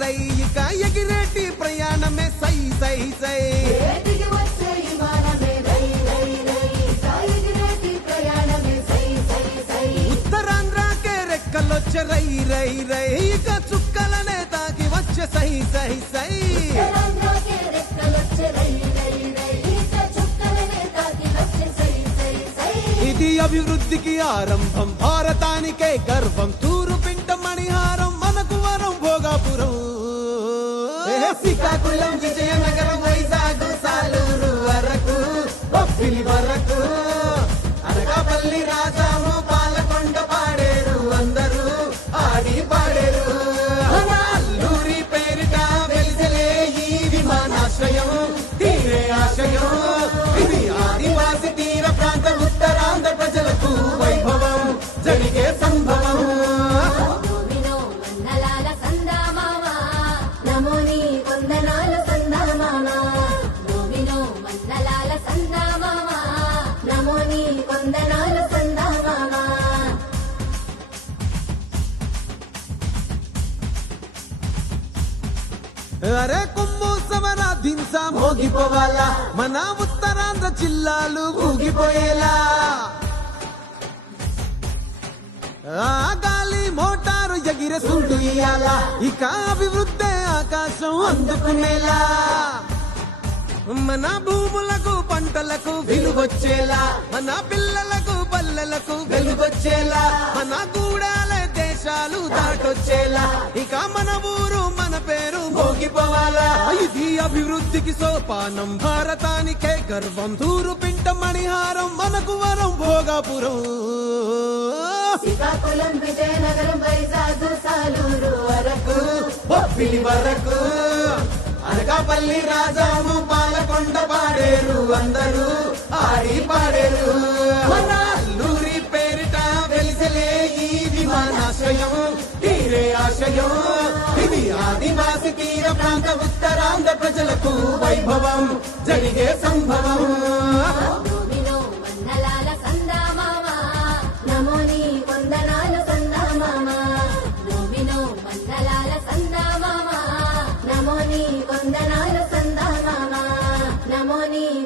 రై ఇక ఎగిరేటి ప్రయాణమే సై సై సై ఉత్తరాంధ్రకే రెక్కలొచ్చే రై రై రై ఇక చుక్కలనే తాకి వచ్చే సై సై సై ఇది అభివృద్ధికి ఆరంభం, భారతానికే గర్వం. తూరు పింట మణిహారం మనకు వరం భోగాపురం. శ్రీకాకుళం విజయనగరం వైజాగ్ సాలూరు వరకు బొబ్బిలి వరకు అనకాపల్లి రాజాము పాలకొండ పాడేరు అందరూ ఆడి పాడేరు. అల్లూరి పేరిట వెలిసలే ఈ విమానాశ్రయం తీరే ఆశయం. ఇది ఆదివాసి తీర ప్రాంత ఉత్తరాంధ్ర ప్రజలకు వైభవం జరిగే సంభవం. అరే కొమ్ము సమరా దింసా మోగిపోవాలా, మన ఉత్తరాంధ్ర జిల్లాలు ఊగిపోయేలా. ఆ గాలి మోటారు ఎగిరే సుంటు ఇయ్యాలా, ఇక అభివృద్ధి ఆకాశం అందుకునేలా. మన భూములకు పంటలకు విలువొచ్చేలా, మన పిల్లలకు పల్లెలకు వెలుగొచ్చేలా, మన గూడాలే దేశాలు దాటొచ్చేలా, ఇక మన ఊరు మన పేరు మోగిపోవాలా. ఇది అభివృద్ధికి సోపానం, భారతానికే గర్వం. తూరు పింట మణిహారం మనకు వరం భోగాపురం. శ్రీకాకుళం విజయనగరం వైజాగ్ సాలూరు వరకు బొబ్బిలి వరకు అనకాపల్లి రాజాము పాలకొండ పాడేరు అందరూ ఆడి పాడేరు. మన అల్లూరి పేరిట వెలిసలే ఈ విమానాశ్రయం తీరే ఆశయం. ఇది ఆదివాసి తీర ప్రాంత ఉత్తరాంధ్ర ప్రజలకు వైభవం జరిగే సంభవం.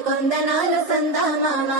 కొందనాలు సందా మామా.